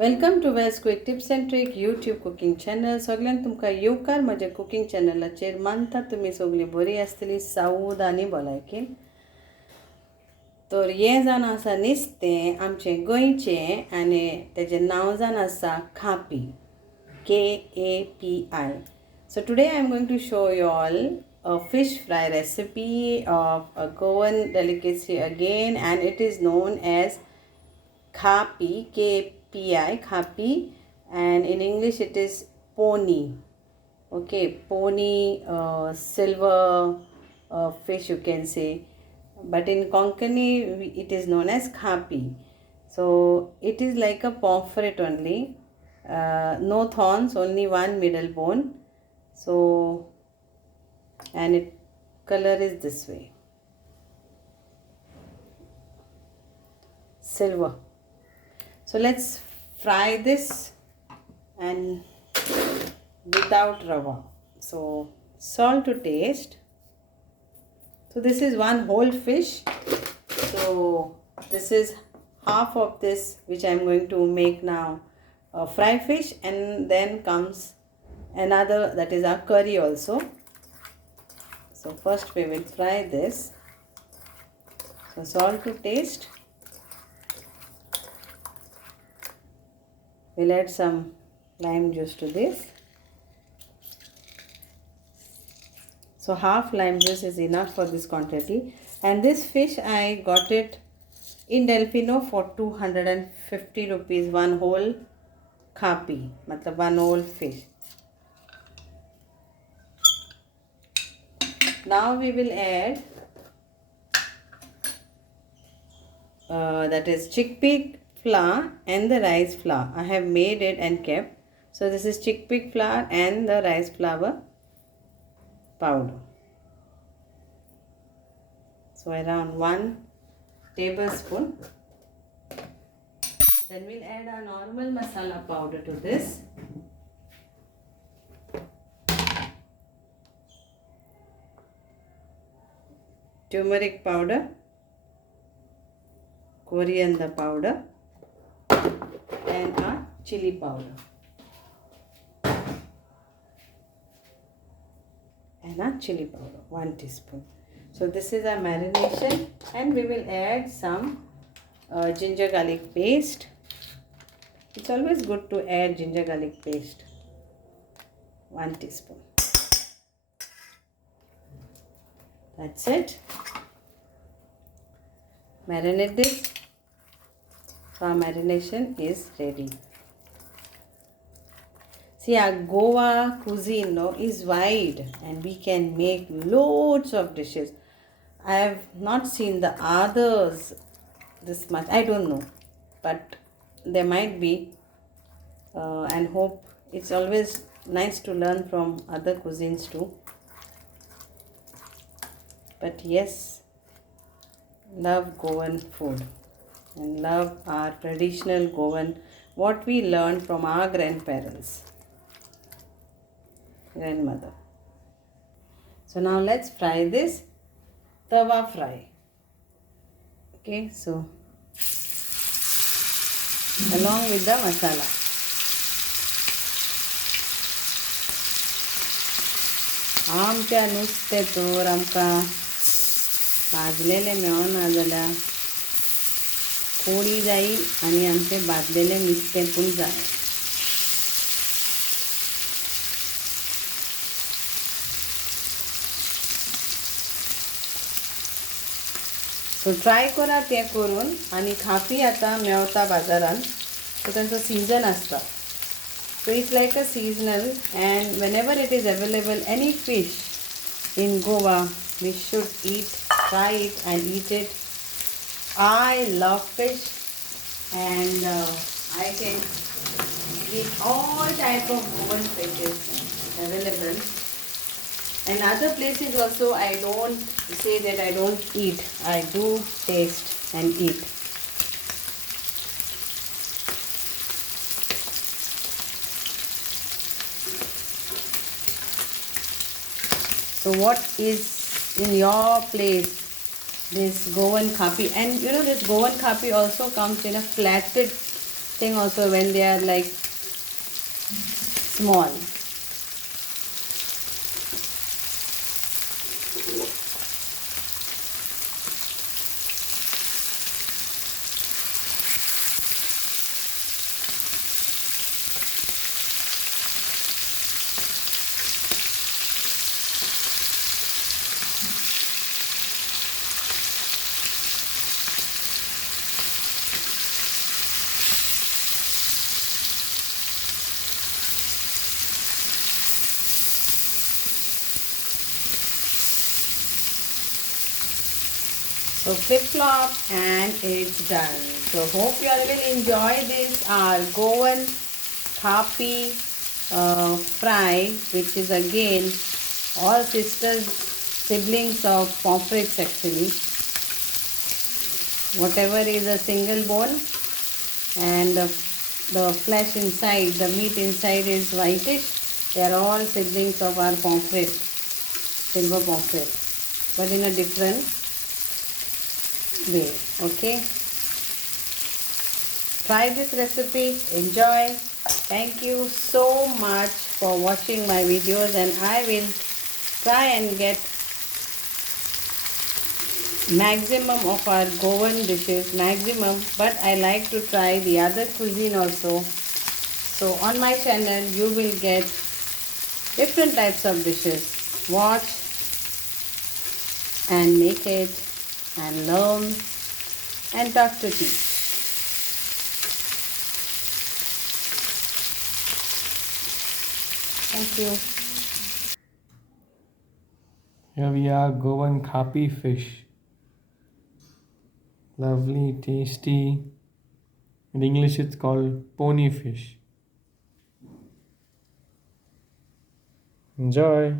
Welcome to Vels quick tips and trick YouTube cooking channel. सगळ्यांक तुमकां येवकार म्हज्या कुकिंग चॅनलाचेर. मानता तुमी सगळीं बरी आसतलीं, सावध आनी भलायकेन. तर हें जावन आसा नुस्तें आमचें गोंयचें आनी तेजें नांव जावन आसा खापी, KAPI. So today I am going to show you all a fish fry recipe of a Goan delicacy again, and it is known as Khapi, KPI, Khapi, and in English it is pony. Okay, pony, silver fish you can say, but in Konkani it is known as Khapi. So it is like a pomfret only, no thorns, only one middle bone. So, and it color is this way, silver. So let's fry this and without rava. So salt to taste. So this is one whole fish. So this is half of this which I am going to make now fry fish, and then comes another, that is our curry also. So first we will fry this. So salt to taste. We'll add some lime juice to this. So half lime juice is enough for this quantity. And this fish I got it in Delfino for 250 rupees, one whole Khapi, matlab one whole fish. Now we will add that is chickpea flour and the rice flour. I have made it and kept. So this is chickpea flour and the rice flour powder. So around 1 tablespoon. Then we'll add our normal masala powder to this. Turmeric powder, coriander powder, and our chili powder. And our chili powder, 1 teaspoon. So this is our marination, and we will add some ginger garlic paste. It's always good to add ginger garlic paste, 1 teaspoon. That's it. Marinate this. So our marination is ready. See, our Goa cuisine is wide, and we can make loads of dishes. I have not seen the others this much. I don't know, but there might be, and hope. It's always nice to learn from other cuisines too. But yes, love Goan food and love our traditional Goan, what we learned from our grandmother. So now let's fry this tawa fry. Okay, so along with the masala. आमच्या नुस्तें तर आमकां भाजलेलें मेळना जाल्यार कोडी जायी आनी आमचें भाजलेलें नुस्तें पूण जाय. सो ट्राय करा तें करून. आनी खापी आतां मेळटा बाजारांत, सो तांचो सिजन आसता. So it's like a seasonal, and whenever it is available, any fish in Goa, we should try it and eat it. I love fish, and I can eat all type of Goan fishes available. And other places also, I don't say that I don't eat. I do taste and eat. So what is in your place this Goan Khapi? And you know, this Goan Khapi also comes in a flatted thing also when they are like small. So flip flop and it's done. So hope you all will enjoy this our Goan Khapi fry, which is again all sisters siblings of pomfrets actually. Whatever is a single bone and the flesh inside, the meat inside is whitish. They are all siblings of our pomfret, silver pomfret, but in a different way. Okay, try this recipe, enjoy. Thank you so much for watching my videos, and I will try and get maximum of our Goan dishes, maximum, but I like to try the other cuisine also. So on my channel you will get different types of dishes. Watch and make it and learn and talk to teach. Thank you. Here we are, Goan Khapi fish. Lovely, tasty. In English, it's called pony fish. Enjoy.